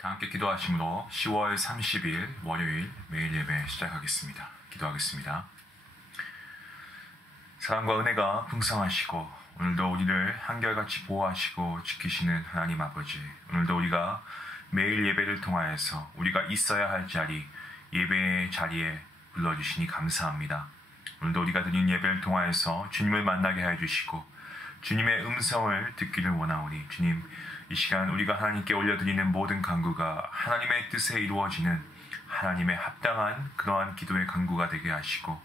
다 함께 기도하심으로 10월 30일 월요일 매일 예배 시작하겠습니다. 기도하겠습니다. 사랑과 은혜가 풍성하시고 오늘도 우리를 한결같이 보호하시고 지키시는 하나님 아버지, 오늘도 우리가 매일 예배를 통하여서 우리가 있어야 할 자리, 예배의 자리에 불러주시니 감사합니다. 오늘도 우리가 드린 예배를 통하여서 주님을 만나게 해주시고 주님의 음성을 듣기를 원하오니, 주님, 이 시간 우리가 하나님께 올려드리는 모든 간구가 하나님의 뜻에 이루어지는 하나님의 합당한 그러한 기도의 간구가 되게 하시고,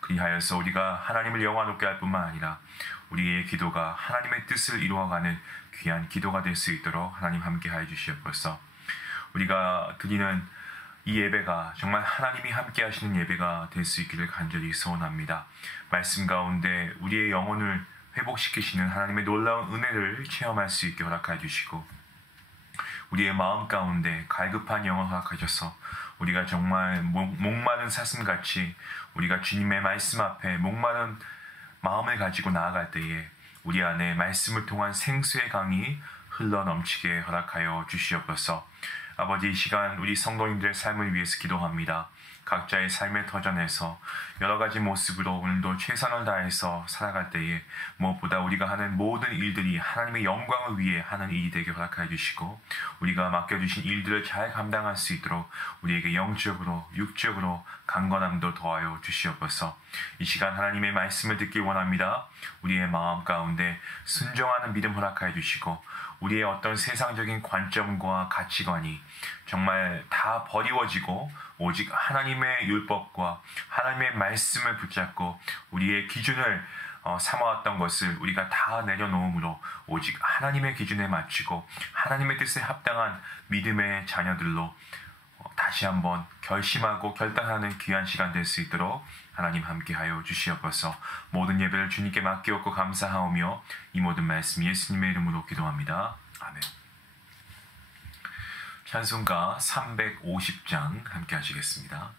그리하여서 우리가 하나님을 영화롭게 할 뿐만 아니라 우리의 기도가 하나님의 뜻을 이루어가는 귀한 기도가 될 수 있도록 하나님 함께 하여 주시옵소서. 우리가 드리는 이 예배가 정말 하나님이 함께 하시는 예배가 될 수 있기를 간절히 소원합니다. 말씀 가운데 우리의 영혼을 회복시키시는 하나님의 놀라운 은혜를 체험할 수 있게 허락해 주시고, 우리의 마음 가운데 갈급한 영을 허락하셔서 우리가 정말 목마른 사슴같이 우리가 주님의 말씀 앞에 목마른 마음을 가지고 나아갈 때에 우리 안에 말씀을 통한 생수의 강이 흘러넘치게 허락하여 주시옵소서. 아버지, 이 시간 우리 성도님들의 삶을 위해서 기도합니다. 각자의 삶의 터전에서 여러 가지 모습으로 오늘도 최선을 다해서 살아갈 때에 무엇보다 우리가 하는 모든 일들이 하나님의 영광을 위해 하는 일이 되게 허락해 주시고, 우리가 맡겨주신 일들을 잘 감당할 수 있도록 우리에게 영적으로 육적으로 강건함도 더하여 주시옵소서. 이 시간 하나님의 말씀을 듣길 원합니다. 우리의 마음 가운데 순종하는 믿음 허락해 주시고, 우리의 어떤 세상적인 관점과 가치관이 정말 다 버리워지고 오직 하나님의 율법과 하나님의 말씀을 붙잡고 우리의 기준을 삼아왔던 것을 우리가 다 내려놓음으로 오직 하나님의 기준에 맞추고 하나님의 뜻에 합당한 믿음의 자녀들로 다시 한번 결심하고 결단하는 귀한 시간 될 수 있도록 하나님 함께하여 주시옵소서. 모든 예배를 주님께 맡기옵고 감사하오며 이 모든 말씀 예수님의 이름으로 기도합니다. 아멘. 찬송가 350장 함께 하시겠습니다.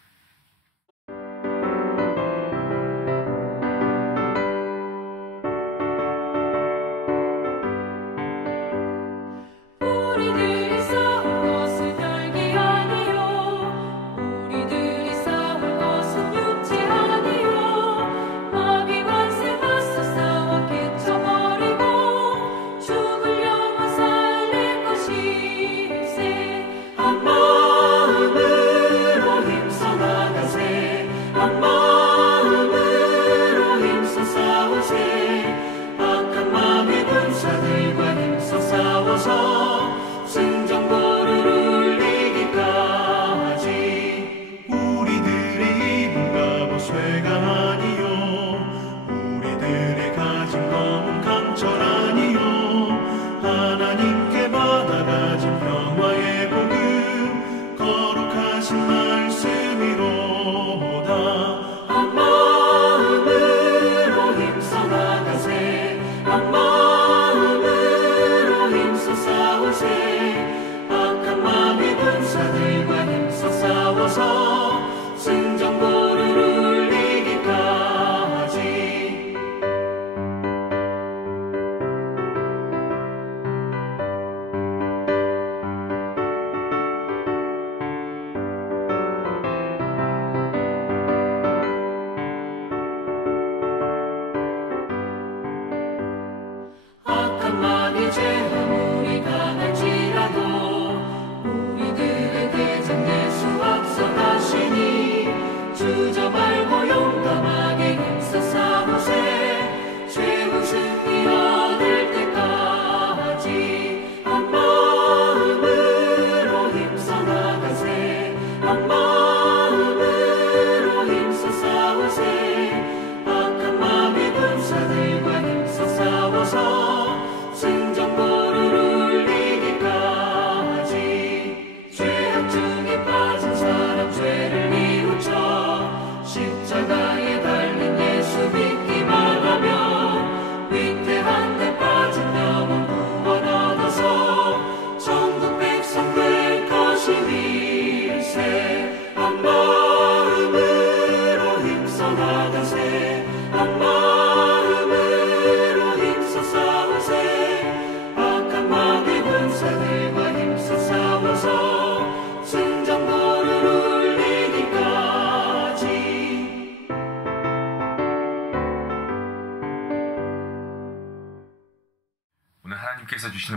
악한 마음의 군사들과 힘써 싸워서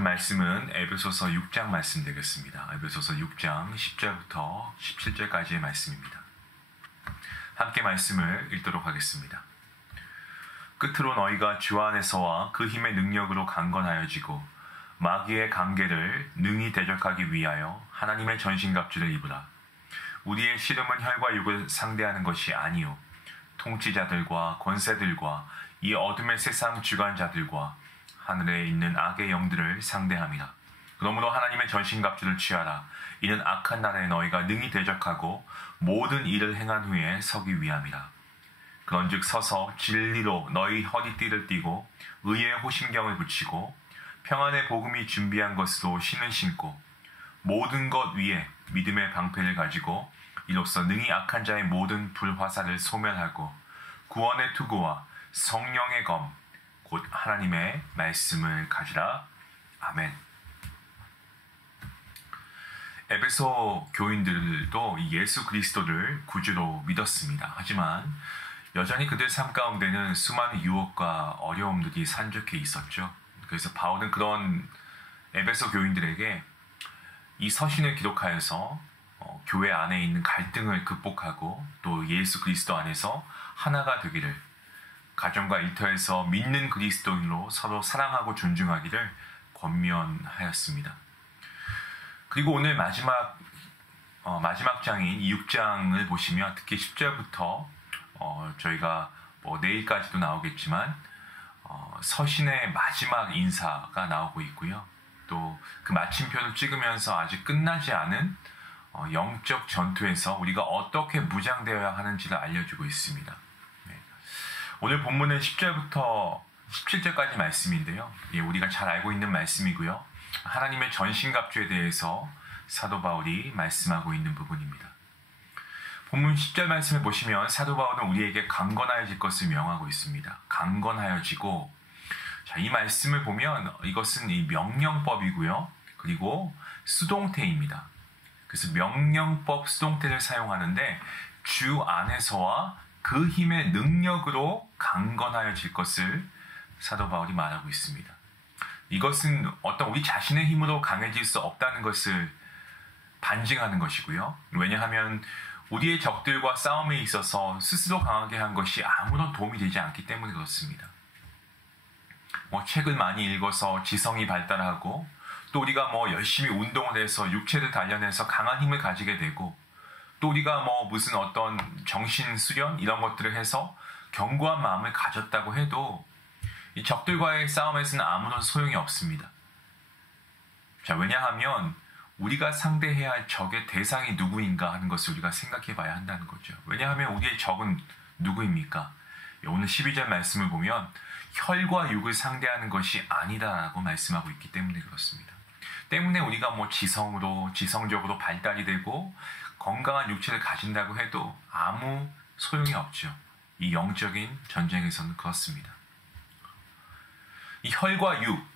말씀은 에베소서 6장 말씀 되겠습니다. 에베소서 6장 10절부터 17절까지의 말씀입니다. 함께 말씀을 읽도록 하겠습니다. 끝으로 너희가 주 안에서와 그 힘의 능력으로 강건하여지고 마귀의 관계를 능히 대적하기 위하여 하나님의 전신갑주를 입으라. 우리의 씨름은 혈과 육을 상대하는 것이 아니요 통치자들과 권세들과 이 어둠의 세상 주관자들과 하늘에 있는 악의 영들을 상대함이라. 그러므로 하나님의 전신갑주를 취하라. 이는 악한 날에 너희가 능히 대적하고 모든 일을 행한 후에 서기 위함이라. 그런즉 서서 진리로 너희 허리띠를 띠고 의의 호심경을 붙이고 평안의 복음이 준비한 것으로 신을 신고 모든 것 위에 믿음의 방패를 가지고 이로써 능히 악한 자의 모든 불화살을 소멸하고 구원의 투구와 성령의 검 곧 하나님의 말씀을 가지라. 아멘. 에베소 교인들도 예수 그리스도를 구주로 믿었습니다. 하지만 여전히 그들 삶 가운데는 수많은 유혹과 어려움들이 산적해 있었죠. 그래서 바울은 그런 에베소 교인들에게 이 서신을 기록하여서 교회 안에 있는 갈등을 극복하고 또 예수 그리스도 안에서 하나가 되기를, 가정과 일터에서 믿는 그리스도인으로 서로 사랑하고 존중하기를 권면하였습니다. 그리고 오늘 마지막 장인 6장을 보시면 특히 10절부터 저희가 내일까지도 나오겠지만 서신의 마지막 인사가 나오고 있고요. 또 그 마침표를 찍으면서 아직 끝나지 않은 영적 전투에서 우리가 어떻게 무장되어야 하는지를 알려주고 있습니다. 네. 오늘 본문은 10절부터 17절까지 말씀인데요. 우리가 잘 알고 있는 말씀이고요. 하나님의 전신갑주에 대해서 사도 바울이 말씀하고 있는 부분입니다. 본문 10절 말씀을 보시면 사도 바울은 우리에게 강건하여질 것을 명하고 있습니다. 강건하여지고, 자, 이 말씀을 보면 이것은 이 명령법이고요. 그리고 수동태입니다. 그래서 명령법 수동태를 사용하는데 주 안에서와 그 힘의 능력으로 강건하여질 것을 사도 바울이 말하고 있습니다. 이것은 어떤 우리 자신의 힘으로 강해질 수 없다는 것을 반증하는 것이고요. 왜냐하면 우리의 적들과 싸움에 있어서 스스로 강하게 한 것이 아무런 도움이 되지 않기 때문에 그렇습니다. 책을 많이 읽어서 지성이 발달하고 또 우리가 열심히 운동을 해서 육체를 단련해서 강한 힘을 가지게 되고 또 우리가 무슨 어떤 정신 수련 이런 것들을 해서 견고한 마음을 가졌다고 해도 이 적들과의 싸움에서는 아무런 소용이 없습니다. 자, 왜냐하면 우리가 상대해야 할 적의 대상이 누구인가 하는 것을 우리가 생각해 봐야 한다는 거죠. 왜냐하면 우리의 적은 누구입니까? 오늘 12절 말씀을 보면 혈과 육을 상대하는 것이 아니다라고 말씀하고 있기 때문에 그렇습니다. 때문에 우리가 지성적으로 발달이 되고 건강한 육체를 가진다고 해도 아무 소용이 없죠. 이 영적인 전쟁에서는 그렇습니다. 이 혈과 육,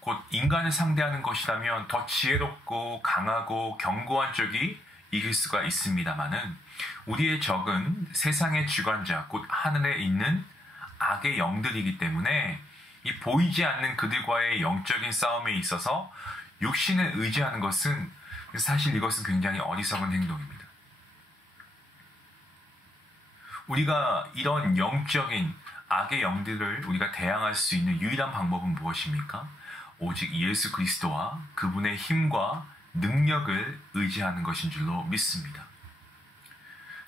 곧 인간을 상대하는 것이라면 더 지혜롭고 강하고 견고한 쪽이 이길 수가 있습니다만은 우리의 적은 세상의 주관자, 곧 하늘에 있는 악의 영들이기 때문에 이 보이지 않는 그들과의 영적인 싸움에 있어서 육신을 의지하는 것은 사실 이것은 굉장히 어리석은 행동입니다. 우리가 이런 영적인 악의 영들을 우리가 대항할 수 있는 유일한 방법은 무엇입니까? 오직 예수 그리스도와 그분의 힘과 능력을 의지하는 것인 줄로 믿습니다.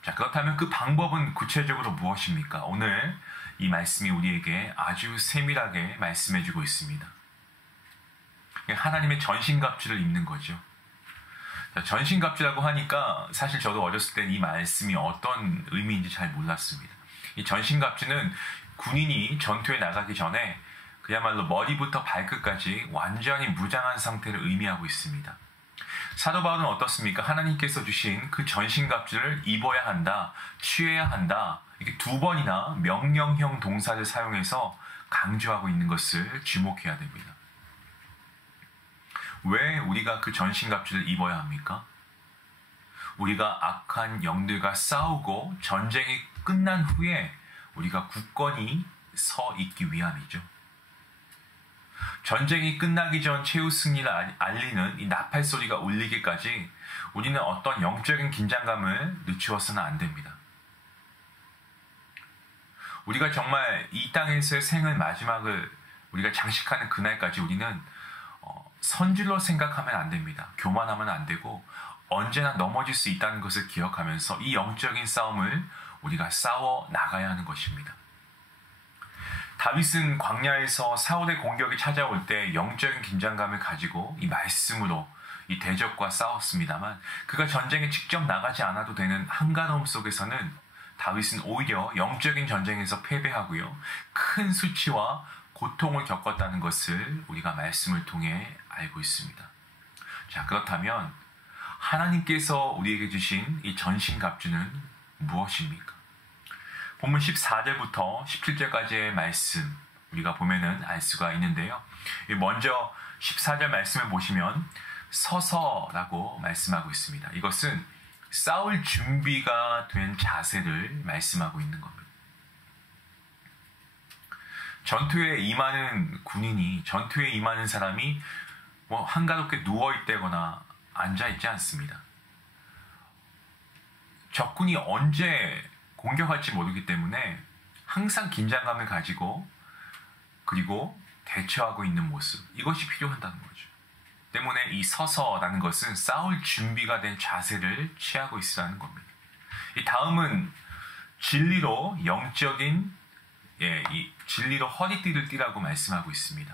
자, 그렇다면 그 방법은 구체적으로 무엇입니까? 오늘 이 말씀이 우리에게 아주 세밀하게 말씀해주고 있습니다. 하나님의 전신갑주를 입는 거죠. 자, 전신갑주라고 하니까 사실 저도 어렸을 때 이 말씀이 어떤 의미인지 잘 몰랐습니다. 이 전신갑주는 군인이 전투에 나가기 전에 그야말로 머리부터 발끝까지 완전히 무장한 상태를 의미하고 있습니다. 사도 바울은 어떻습니까? 하나님께서 주신 그 전신갑주를 입어야 한다, 취해야 한다, 이렇게 2번이나 명령형 동사를 사용해서 강조하고 있는 것을 주목해야 됩니다. 왜 우리가 그 전신갑주를 입어야 합니까? 우리가 악한 영들과 싸우고 전쟁이 끝난 후에 우리가 굳건히 서 있기 위함이죠. 전쟁이 끝나기 전 최후 승리를 알리는 이 나팔 소리가 울리기까지 우리는 어떤 영적인 긴장감을 늦추어서는 안 됩니다. 우리가 정말 이 땅에서의 생을 마지막을 우리가 장식하는 그날까지 우리는 선줄로 생각하면 안 됩니다. 교만하면 안 되고 언제나 넘어질 수 있다는 것을 기억하면서 이 영적인 싸움을 우리가 싸워 나가야 하는 것입니다. 다윗은 광야에서 사울의 공격이 찾아올 때 영적인 긴장감을 가지고 이 말씀으로 이 대적과 싸웠습니다만 그가 전쟁에 직접 나가지 않아도 되는 한가로움 속에서는 다윗은 오히려 영적인 전쟁에서 패배하고요. 큰 수치와 고통을 겪었다는 것을 우리가 말씀을 통해 알고 있습니다. 자, 그렇다면 하나님께서 우리에게 주신 이 전신갑주는 무엇입니까? 본문 14절부터 17절까지의 말씀 우리가 보면은 알 수가 있는데요. 먼저 14절 말씀을 보시면 서서라고 말씀하고 있습니다. 이것은 싸울 준비가 된 자세를 말씀하고 있는 겁니다. 전투에 임하는 군인이, 전투에 임하는 사람이 한가롭게 누워있다거나 앉아있지 않습니다. 적군이 언제 공격할지 모르기 때문에 항상 긴장감을 가지고 그리고 대처하고 있는 모습, 이것이 필요하다는 거죠. 때문에 이 서서라는 것은 싸울 준비가 된 자세를 취하고 있으라는 겁니다. 이 다음은 진리로 영적인 이 진리로 허리띠를 띠라고 말씀하고 있습니다.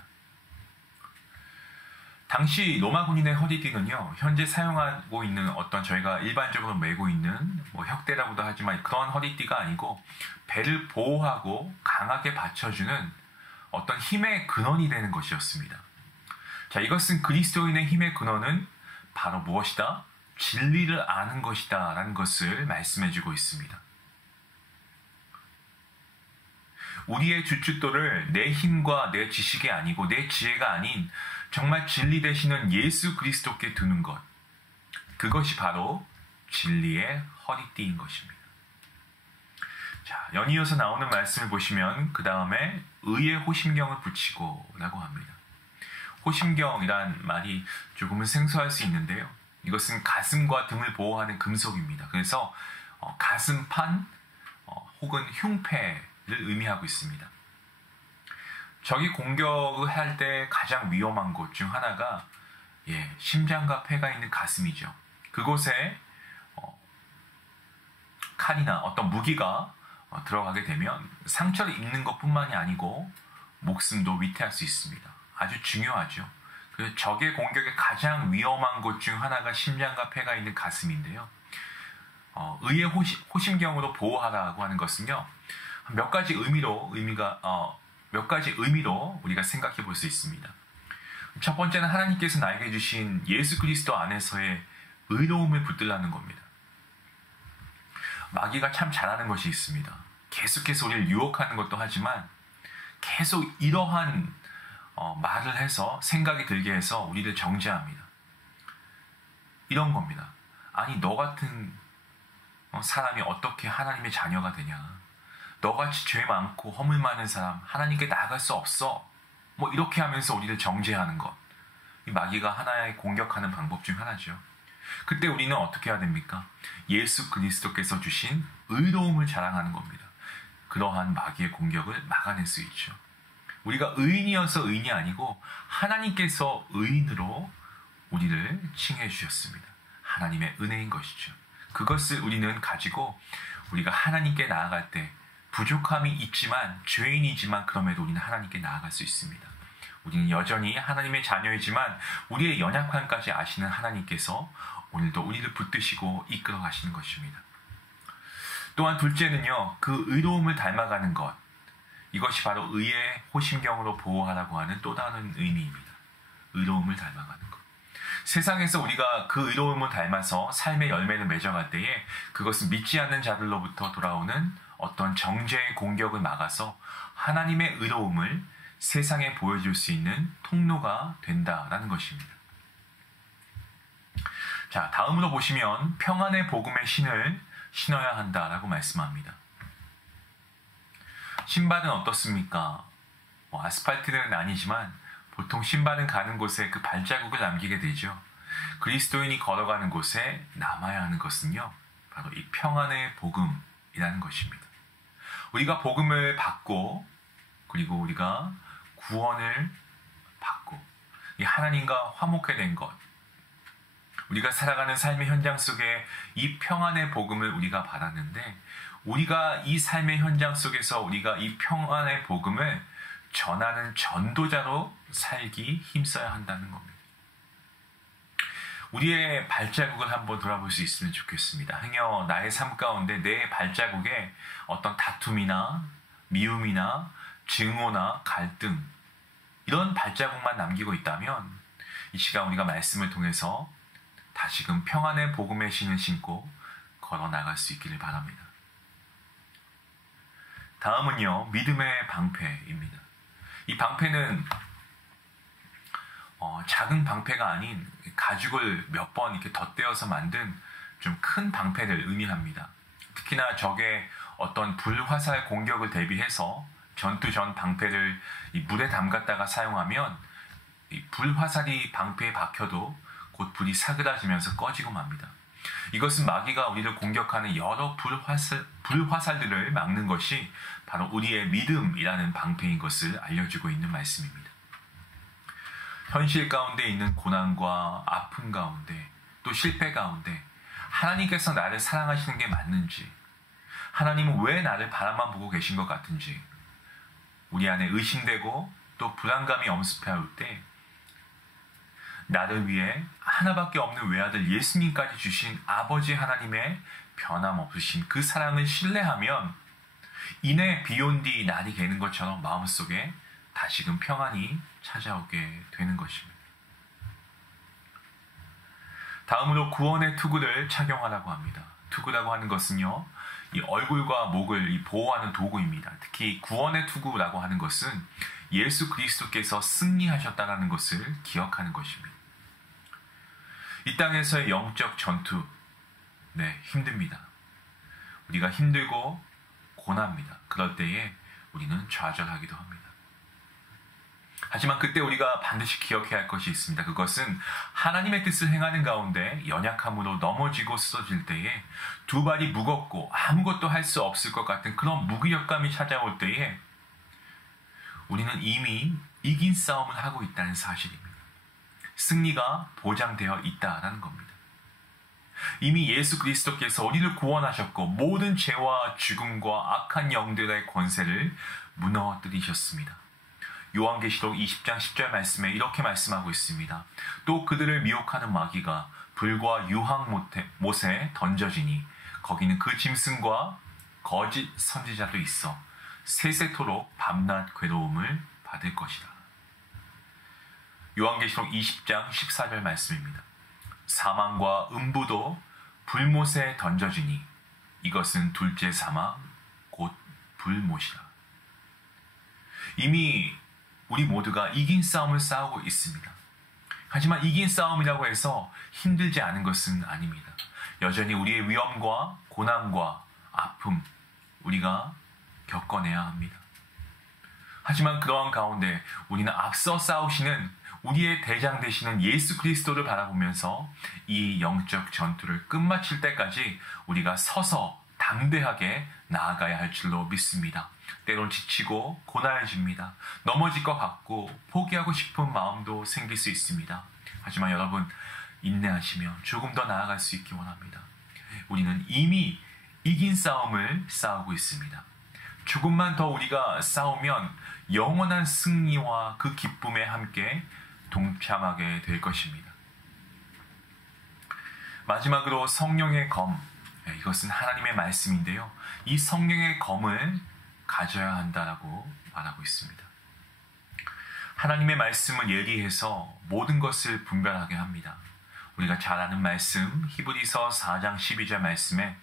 당시 로마 군인의 허리띠는요, 현재 사용하고 있는 어떤 저희가 일반적으로 메고 있는 혁대라고도 하지만 그런 허리띠가 아니고 배를 보호하고 강하게 받쳐주는 어떤 힘의 근원이 되는 것이었습니다. 자, 이것은 그리스도인의 힘의 근원은 바로 무엇이다? 진리를 아는 것이다 라는 것을 말씀해주고 있습니다. 우리의 주춧돌을 내 힘과 내 지식이 아니고 내 지혜가 아닌 정말 진리 되시는 예수 그리스도께 두는 것, 그것이 바로 진리의 허리띠인 것입니다. 자, 연이어서 나오는 말씀을 보시면 그 다음에 의의 호심경을 붙이고 라고 합니다. 호심경이란 말이 조금은 생소할 수 있는데요. 이것은 가슴과 등을 보호하는 금속입니다. 그래서 가슴판 혹은 흉패를 의미하고 있습니다. 적이 공격을 할 때 가장 위험한 곳 중 하나가 심장과 폐가 있는 가슴이죠. 그곳에 칼이나 어떤 무기가 들어가게 되면 상처를 입는 것뿐만이 아니고 목숨도 위태할 수 있습니다. 아주 중요하죠. 그래서 적의 공격에 가장 위험한 곳 중 하나가 심장과 폐가 있는 가슴인데요. 의의 호심경으로 보호하라고 하는 것은요, 몇 가지 의미로 우리가 생각해 볼 수 있습니다. 첫 번째는 하나님께서 나에게 주신 예수 그리스도 안에서의 의로움을 붙들라는 겁니다. 마귀가 참 잘하는 것이 있습니다. 계속해서 우리를 유혹하는 것도 하지만 계속 이러한 말을 해서 생각이 들게 해서 우리를 정죄합니다. 이런 겁니다. 아니, 너 같은 사람이 어떻게 하나님의 자녀가 되냐? 너같이 죄 많고 허물 많은 사람 하나님께 나아갈 수 없어. 이렇게 하면서 우리를 정죄하는 것. 이 마귀가 하나의 공격하는 방법 중 하나죠. 그때 우리는 어떻게 해야 됩니까? 예수 그리스도께서 주신 의로움을 자랑하는 겁니다. 그러한 마귀의 공격을 막아낼 수 있죠. 우리가 의인이어서 의인이 아니고 하나님께서 의인으로 우리를 칭해 주셨습니다. 하나님의 은혜인 것이죠. 그것을 우리는 가지고 우리가 하나님께 나아갈 때 부족함이 있지만, 죄인이지만 그럼에도 우리는 하나님께 나아갈 수 있습니다. 우리는 여전히 하나님의 자녀이지만 우리의 연약함까지 아시는 하나님께서 오늘도 우리를 붙드시고 이끌어 가시는 것입니다. 또한 둘째는요, 그 의로움을 닮아가는 것, 이것이 바로 의의 호심경으로 보호하라고 하는 또 다른 의미입니다. 의로움을 닮아가는 것. 세상에서 우리가 그 의로움을 닮아서 삶의 열매를 맺어갈 때에 그것은 믿지 않는 자들로부터 돌아오는 어떤 정죄의 공격을 막아서 하나님의 의로움을 세상에 보여줄 수 있는 통로가 된다라는 것입니다. 자, 다음으로 보시면 평안의 복음의 신을 신어야 한다라고 말씀합니다. 신발은 어떻습니까? 아스팔트는 아니지만 보통 신발은 가는 곳에 그 발자국을 남기게 되죠. 그리스도인이 걸어가는 곳에 남아야 하는 것은요, 바로 이 평안의 복음이라는 것입니다. 우리가 복음을 받고, 그리고 우리가 구원을 받고, 이 하나님과 화목해 된 것, 우리가 살아가는 삶의 현장 속에 이 평안의 복음을 우리가 받았는데, 우리가 이 삶의 현장 속에서 우리가 이 평안의 복음을 전하는 전도자로 살기 힘써야 한다는 겁니다. 우리의 발자국을 한번 돌아볼 수 있으면 좋겠습니다. 행여 나의 삶 가운데 내 발자국에 어떤 다툼이나 미움이나 증오나 갈등, 이런 발자국만 남기고 있다면 이 시간 우리가 말씀을 통해서 다시금 평안의 복음의 신을 신고 걸어 나갈 수 있기를 바랍니다. 다음은요, 믿음의 방패입니다. 이 방패는 작은 방패가 아닌 가죽을 몇 번 이렇게 덧대어서 만든 좀 큰 방패를 의미합니다. 특히나 적의 어떤 불화살 공격을 대비해서 전투 전 방패를 이 물에 담갔다가 사용하면 이 불화살이 방패에 박혀도 곧 불이 사그라지면서 꺼지고 맙니다. 이것은 마귀가 우리를 공격하는 여러 불화살들을 막는 것이 바로 우리의 믿음이라는 방패인 것을 알려주고 있는 말씀입니다. 현실 가운데 있는 고난과 아픔 가운데, 또 실패 가운데 하나님께서 나를 사랑하시는 게 맞는지, 하나님은 왜 나를 바라만 보고 계신 것 같은지 우리 안에 의심되고 또 불안감이 엄습해올 때 나를 위해 하나밖에 없는 외아들 예수님까지 주신 아버지 하나님의 변함없으신 그 사랑을 신뢰하면 이내 비온 뒤 날이 개는 것처럼 마음속에 다시금 평안이 찾아오게 되는 것입니다. 다음으로 구원의 투구를 착용하라고 합니다. 투구라고 하는 것은요, 이 얼굴과 목을 보호하는 도구입니다. 특히 구원의 투구라고 하는 것은 예수 그리스도께서 승리하셨다는 것을 기억하는 것입니다. 이 땅에서의 영적 전투, 힘듭니다. 우리가 힘들고 고납니다. 그럴 때에 우리는 좌절하기도 합니다. 하지만 그때 우리가 반드시 기억해야 할 것이 있습니다. 그것은 하나님의 뜻을 행하는 가운데 연약함으로 넘어지고 쓰러질 때에 두 발이 무겁고 아무것도 할 수 없을 것 같은 그런 무기력감이 찾아올 때에 우리는 이미 이긴 싸움을 하고 있다는 사실입니다. 승리가 보장되어 있다는 겁니다. 이미 예수 그리스도께서 우리를 구원하셨고 모든 죄와 죽음과 악한 영들의 권세를 무너뜨리셨습니다. 요한계시록 20장 10절 말씀에 이렇게 말씀하고 있습니다. 또 그들을 미혹하는 마귀가 불과 유황못에 던져지니 거기는 그 짐승과 거짓 선지자도 있어 세세토록 밤낮 괴로움을 받을 것이다. 요한계시록 20장 14절 말씀입니다. 사망과 음부도 불못에 던져지니 이것은 둘째 사망 곧 불못이라. 이미 우리 모두가 이긴 싸움을 싸우고 있습니다. 하지만 이긴 싸움이라고 해서 힘들지 않은 것은 아닙니다. 여전히 우리의 위험과 고난과 아픔 우리가 겪어내야 합니다. 하지만 그러한 가운데 우리는 앞서 싸우시는 우리의 대장 되시는 예수 그리스도를 바라보면서 이 영적 전투를 끝마칠 때까지 우리가 서서 담대하게 나아가야 할 줄로 믿습니다. 때론 지치고 고난해집니다. 넘어질 것 같고 포기하고 싶은 마음도 생길 수 있습니다. 하지만 여러분 인내하시며 조금 더 나아갈 수 있기 원합니다. 우리는 이미 이긴 싸움을 싸우고 있습니다. 조금만 더 우리가 싸우면 영원한 승리와 그 기쁨에 함께 동참하게 될 것입니다. 마지막으로 성령의 검, 이것은 하나님의 말씀인데요. 이 성령의 검을 가져야 한다라고 말하고 있습니다. 하나님의 말씀을 예리해서 모든 것을 분별하게 합니다. 우리가 잘 아는 말씀 히브리서 4장 12절 말씀에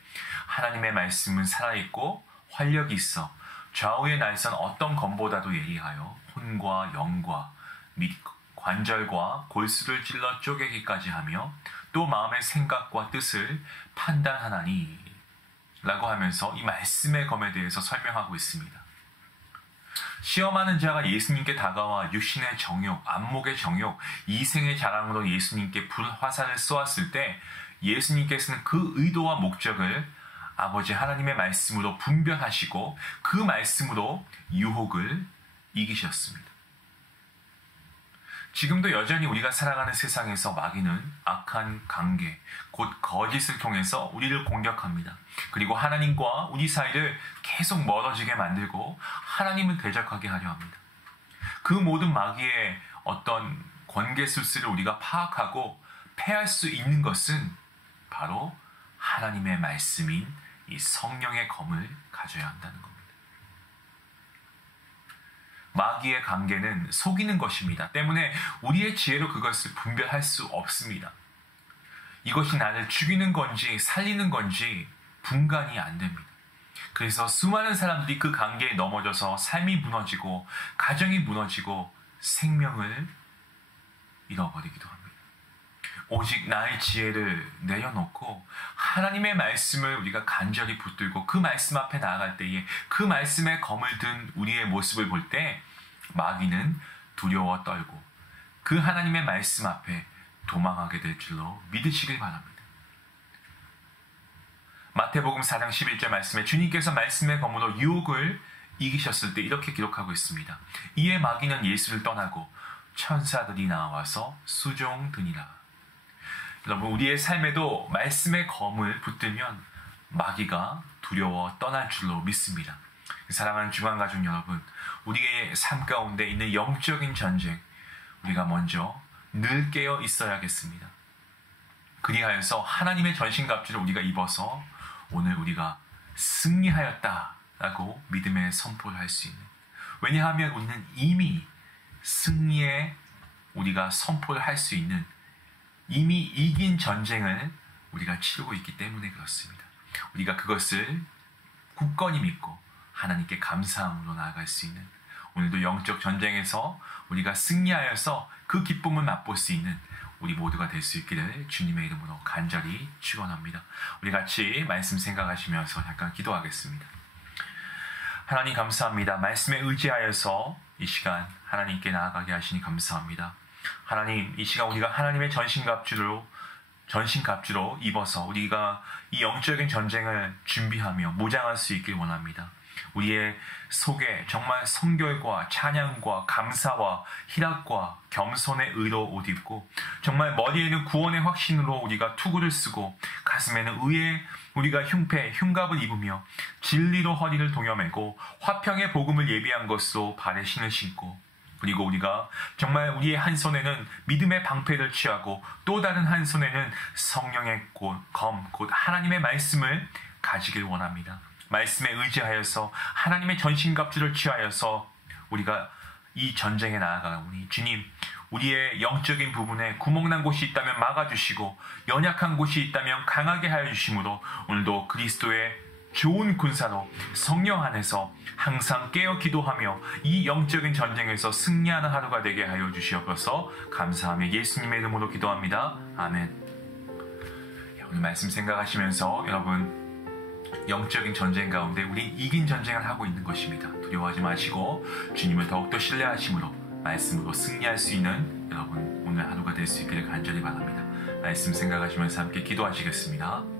하나님의 말씀은 살아있고 활력이 있어 좌우의 날선 어떤 검보다도 예리하여 혼과 영과 및 관절과 골수를 찔러 쪼개기까지 하며 또 마음의 생각과 뜻을 판단하나니 라고 하면서 이 말씀의 검에 대해서 설명하고 있습니다. 시험하는 자가 예수님께 다가와 육신의 정욕, 안목의 정욕, 이생의 자랑으로 예수님께 불화살을 쏘았을 때 예수님께서는 그 의도와 목적을 아버지 하나님의 말씀으로 분별하시고 그 말씀으로 유혹을 이기셨습니다. 지금도 여전히 우리가 살아가는 세상에서 마귀는 악한 관계, 곧 거짓을 통해서 우리를 공격합니다. 그리고 하나님과 우리 사이를 계속 멀어지게 만들고 하나님을 대적하게 하려 합니다. 그 모든 마귀의 어떤 관계술수를 우리가 파악하고 패할 수 있는 것은 바로 하나님의 말씀인 이 성령의 검을 가져야 한다는 겁니다. 마귀의 관계는 속이는 것입니다. 때문에 우리의 지혜로 그것을 분별할 수 없습니다. 이것이 나를 죽이는 건지 살리는 건지 분간이 안 됩니다. 그래서 수많은 사람들이 그 관계에 넘어져서 삶이 무너지고 가정이 무너지고 생명을 잃어버리기도 합니다. 오직 나의 지혜를 내려놓고 하나님의 말씀을 우리가 간절히 붙들고 그 말씀 앞에 나아갈 때에 그 말씀의 검을 든 우리의 모습을 볼 때 마귀는 두려워 떨고 그 하나님의 말씀 앞에 도망하게 될 줄로 믿으시길 바랍니다. 마태복음 4장 11절 말씀에 주님께서 말씀의 검으로 유혹을 이기셨을 때 이렇게 기록하고 있습니다. 이에 마귀는 예수를 떠나고 천사들이 나와서 수종드니라. 여러분, 우리의 삶에도 말씀의 검을 붙들면 마귀가 두려워 떠날 줄로 믿습니다. 사랑하는 주간가족 여러분, 우리의 삶 가운데 있는 영적인 전쟁, 우리가 먼저 늘 깨어 있어야겠습니다. 그리하여서 하나님의 전신갑주를 우리가 입어서 오늘 우리가 승리하였다라고 믿음의 선포를 할 수 있는, 왜냐하면 우리는 이미 승리에 우리가 선포를 할 수 있는 이미 이긴 전쟁을 우리가 치르고 있기 때문에 그렇습니다. 우리가 그것을 굳건히 믿고 하나님께 감사함으로 나아갈 수 있는, 오늘도 영적 전쟁에서 우리가 승리하여서 그 기쁨을 맛볼 수 있는 우리 모두가 될 수 있기를 주님의 이름으로 간절히 축원합니다. 우리 같이 말씀 생각하시면서 잠깐 기도하겠습니다. 하나님 감사합니다. 말씀에 의지하여서 이 시간 하나님께 나아가게 하시니 감사합니다. 하나님, 이 시간 우리가 하나님의 전신갑주로 입어서 우리가 이 영적인 전쟁을 준비하며 무장할 수 있길 원합니다. 우리의 속에 정말 성결과 찬양과 감사와 희락과 겸손의 의로 옷 입고, 정말 머리에는 구원의 확신으로 우리가 투구를 쓰고, 가슴에는 의의 우리가 흉갑을 입으며 진리로 허리를 동여매고 화평의 복음을 예비한 것으로 발에 신을 신고, 그리고 우리가 정말 우리의 한 손에는 믿음의 방패를 취하고 또 다른 한 손에는 성령의 검, 곧 하나님의 말씀을 가지길 원합니다. 말씀에 의지하여서 하나님의 전신갑주를 취하여서 우리가 이 전쟁에 나아가오니, 주님, 우리의 영적인 부분에 구멍난 곳이 있다면 막아주시고 연약한 곳이 있다면 강하게 하여 주심으로 오늘도 그리스도의 좋은 군사로 성령 안에서 항상 깨어 기도하며 이 영적인 전쟁에서 승리하는 하루가 되게 하여 주시옵소서. 감사하며 예수님의 이름으로 기도합니다. 아멘. 오늘 말씀 생각하시면서 여러분, 영적인 전쟁 가운데 우린 이긴 전쟁을 하고 있는 것입니다. 두려워하지 마시고 주님을 더욱더 신뢰하심으로 말씀으로 승리할 수 있는 여러분 오늘 하루가 될 수 있기를 간절히 바랍니다. 말씀 생각하시면서 함께 기도하시겠습니다.